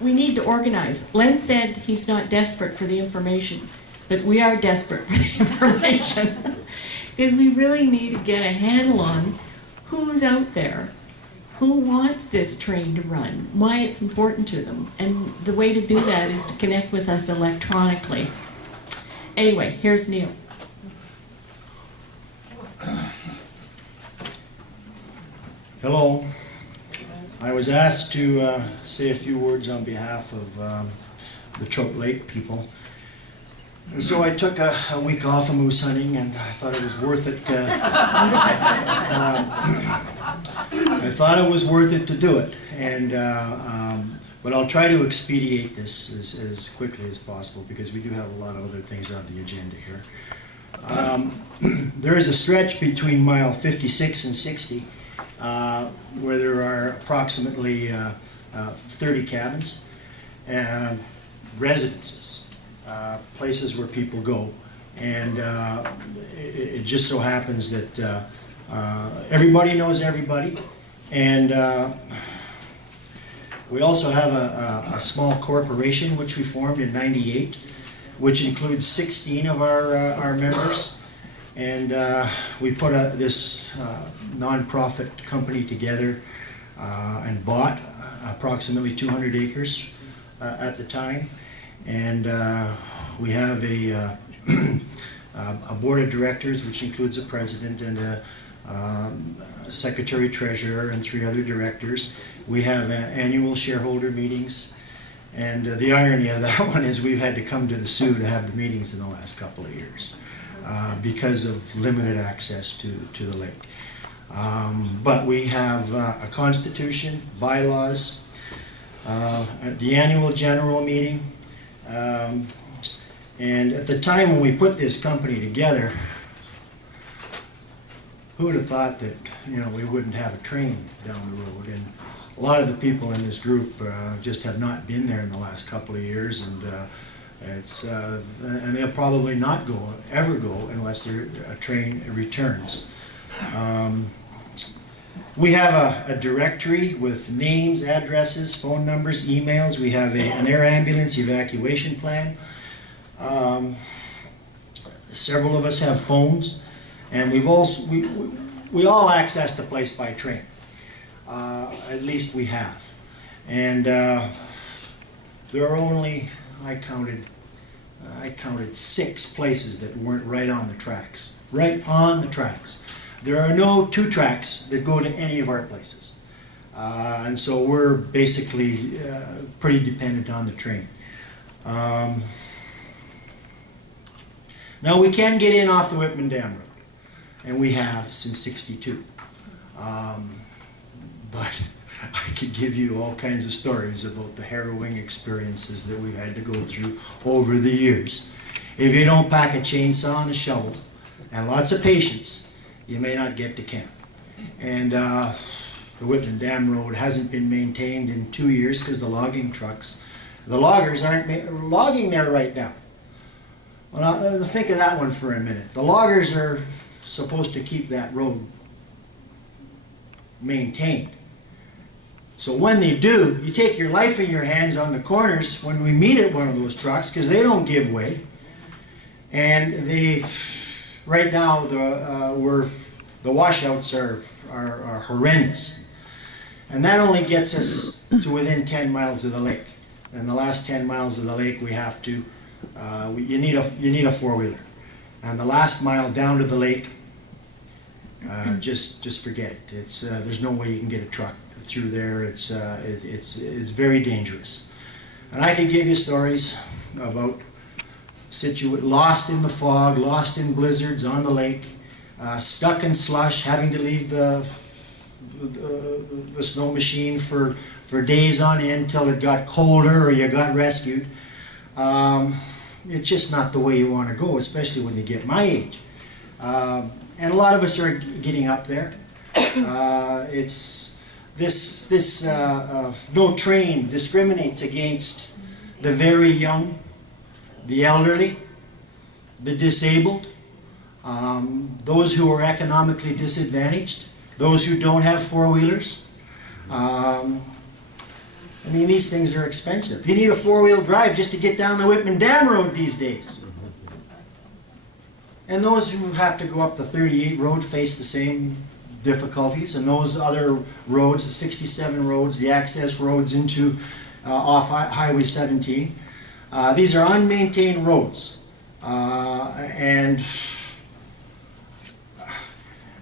we need to organize. Len said he's not desperate for the information, but we are desperate for the information. Because we really need to get a handle on who's out there, who wants this train to run, why it's important to them. And the way to do that is to connect with us electronically. Anyway, here's Neil. Hello. I was asked to say a few words on behalf of the Trout Lake people. And so I took a week off of moose hunting, and I thought it was worth it. I thought it was worth it to do it, and but I'll try to expedite this as quickly as possible because we do have a lot of other things on the agenda here. There is a stretch between mile 56 and 60 where there are approximately 30 cabins and residences. Places where people go, and it just so happens that everybody knows everybody, and we also have a small corporation which we formed in '98, which includes 16 of our members, and we put this non-profit company together and bought approximately 200 acres at the time. And we have a board of directors, which includes a president and a secretary-treasurer and 3 other directors. We have annual shareholder meetings, and the irony of that one is we've had to come to the Sioux to have the meetings in the last couple of years because of limited access to the lake. But we have a constitution, bylaws, the annual general meeting. And at the time when we put this company together, who would have thought that we wouldn't have a train down the road? And a lot of the people in this group just have not been there in the last couple of years, and and they'll probably not ever go unless a train returns. We have a directory with names, addresses, phone numbers, emails. We have an air ambulance evacuation plan. Several of us have phones, and we all access the place by train. At least we have. And there are only, I counted 6 places that weren't right on the tracks. Right on the tracks. There are no 2 tracks that go to any of our places. And so we're basically pretty dependent on the train. Now we can get in off the Whitman Dam Road, and we have since '62. But I could give you all kinds of stories about the harrowing experiences that we've had to go through over the years. If you don't pack a chainsaw and a shovel and lots of patience, you may not get to camp. And the Whitman Dam Road hasn't been maintained in 2 years because the loggers aren't logging there right now. Well, think of that one for a minute. The loggers are supposed to keep that road maintained. So when they do, you take your life in your hands on the corners when we meet at one of those trucks, because they don't give way. And right now the washouts are horrendous. And that only gets us to within 10 miles of the lake. And the last 10 miles of the lake we have to, you need a 4-wheeler. And the last mile down to the lake, just forget it. There's no way you can get a truck through there. It's very dangerous. And I can give you stories about lost in the fog, lost in blizzards on the lake, stuck in slush, having to leave the snow machine for days on end till it got colder or you got rescued. It's just not the way you want to go, especially when you get my age. And a lot of us are getting up there. No train discriminates against the very young, the elderly, the disabled, those who are economically disadvantaged, those who don't have 4-wheelers. I mean, these things are expensive. You need a four-wheel drive just to get down the Whitman Dam Road these days. And those who have to go up the 38 road face the same difficulties, and those other roads, the 67 roads, the access roads into off Highway 17. These are unmaintained roads. And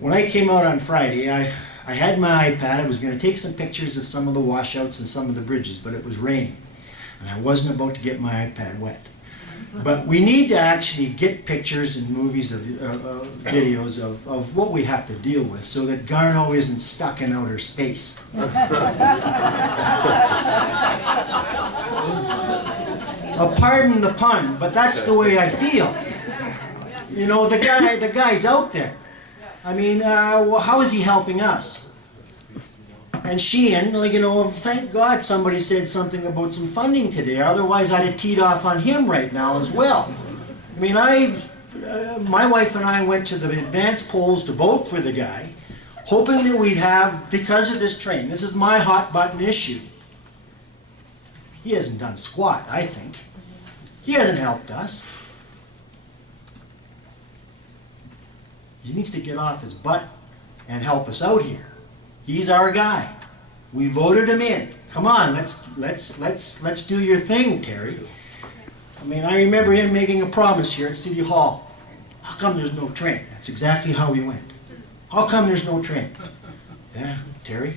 when I came out on Friday, I had my iPad. I was going to take some pictures of some of the washouts and some of the bridges, but it was raining, and I wasn't about to get my iPad wet. But we need to actually get pictures and movies, videos of what we have to deal with, so that Garneau isn't stuck in outer space. Pardon the pun, but that's the way I feel. You know, the guy's out there. I mean, well, how is he helping us? And Sheehan, like, you know, thank God somebody said something about some funding today. Otherwise, I'd have teed off on him right now as well. I mean, my wife and I went to the advance polls to vote for the guy, hoping that we'd have, because of this train, this is my hot button issue. He hasn't done squat, I think. He hasn't helped us. He needs to get off his butt and help us out here. He's our guy. We voted him in. Come on, let's do your thing, Terry. I mean, I remember him making a promise here at City Hall. How come there's no train? That's exactly how he went. How come there's no train? Yeah, Terry,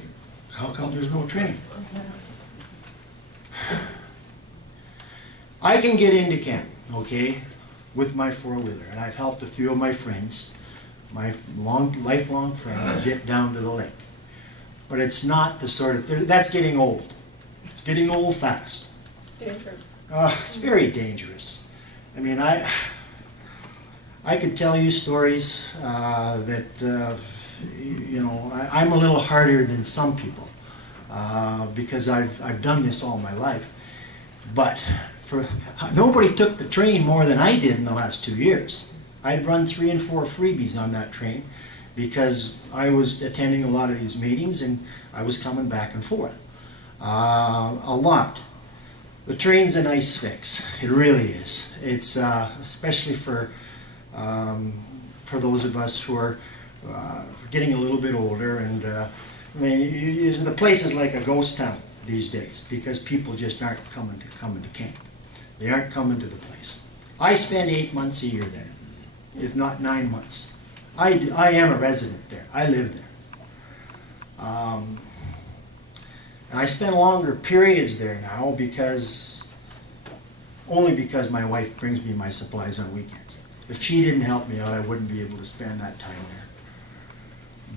how come there's no train? I can get into camp, okay, with my four-wheeler, and I've helped a few of my friends, my lifelong friends, get down to the lake. But it's not the sort of, that's getting old. It's getting old fast. It's dangerous. It's very dangerous. I mean, I could tell you stories that, you know, I'm a little harder than some people because I've done this all my life. But nobody took the train more than I did in the last 2 years. I'd run 3 and 4 freebies on that train because I was attending a lot of these meetings and I was coming back and forth a lot. The train's a nice fix. It really is. It's especially for those of us who are getting a little bit older, and I mean, the place is like a ghost town these days because people just aren't coming to camp. They aren't coming to the place. I spend 8 months a year there, if not 9 months. I am a resident there. I live there. And I spend longer periods there now only because my wife brings me my supplies on weekends. If she didn't help me out, I wouldn't be able to spend that time there.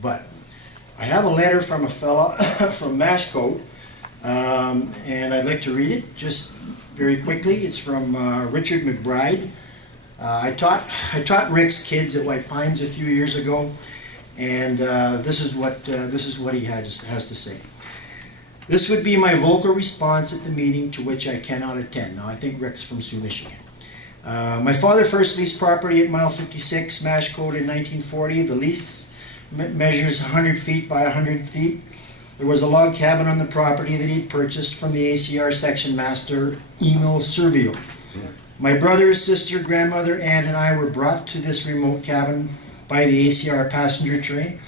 But I have a letter from a fella from Mashcote, and I'd like to read it just very quickly. It's from Richard McBride. I taught Rick's kids at White Pines a few years ago, and this is what he has to say. This would be my vocal response at the meeting to which I cannot attend. Now, I think Rick's from Sioux, Michigan. My father first leased property at mile 56, Mashcote, in 1940. The lease measures 100 feet by 100 feet. There was a log cabin on the property that he'd purchased from the ACR section master, Emil Servio. My brother, sister, grandmother, aunt, and I were brought to this remote cabin by the ACR passenger train.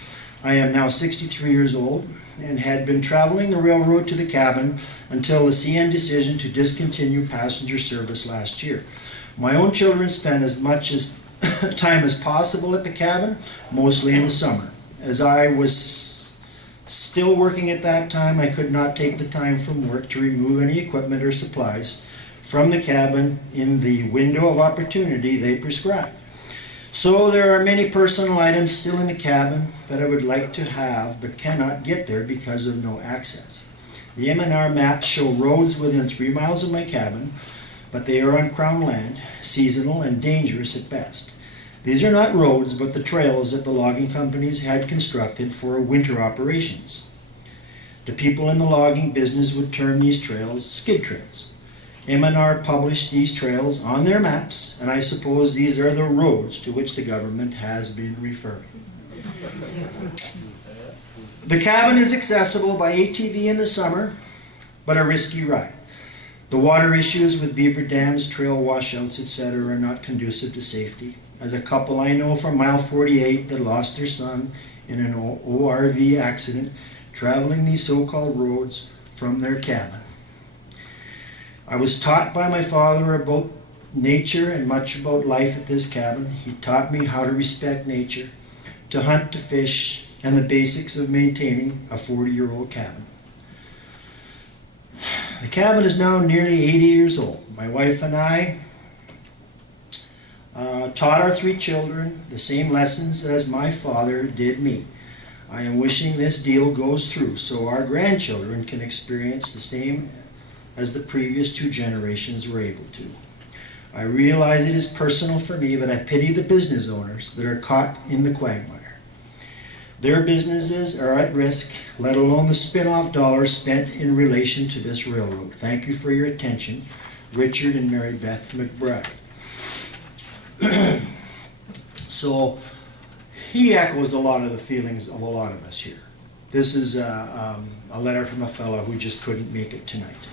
I am now 63 years old and had been traveling the railroad to the cabin until the CN decision to discontinue passenger service last year. My own children spent as much time as possible at the cabin, mostly in the summer. As I was still working at that time, I could not take the time from work to remove any equipment or supplies from the cabin in the window of opportunity they prescribed. So there are many personal items still in the cabin that I would like to have but cannot get there because of no access. The M&R maps show roads within 3 miles of my cabin, but they are on Crown land, seasonal and dangerous at best. These are not roads, but the trails that the logging companies had constructed for winter operations. The people in the logging business would term these trails skid trails. M&R published these trails on their maps, and I suppose these are the roads to which the government has been referring. The cabin is accessible by ATV in the summer, but a risky ride. The water issues with beaver dams, trail washouts, etc. are not conducive to safety. As a couple I know from mile 48 that lost their son in an ORV accident traveling these so-called roads from their cabin. I was taught by my father about nature and much about life at this cabin. He taught me how to respect nature, to hunt, to fish, and the basics of maintaining a 40-year-old cabin. The cabin is now nearly 80 years old. My wife and I taught our 3 children the same lessons as my father did me. I am wishing this deal goes through so our grandchildren can experience the same as the previous 2 generations were able to. I realize it is personal for me, but I pity the business owners that are caught in the quagmire. Their businesses are at risk, let alone the spin-off dollars spent in relation to this railroad. Thank you for your attention. Richard and Mary Beth McBride. So he echoes a lot of the feelings of a lot of us here. This is a letter from a fellow who just couldn't make it tonight.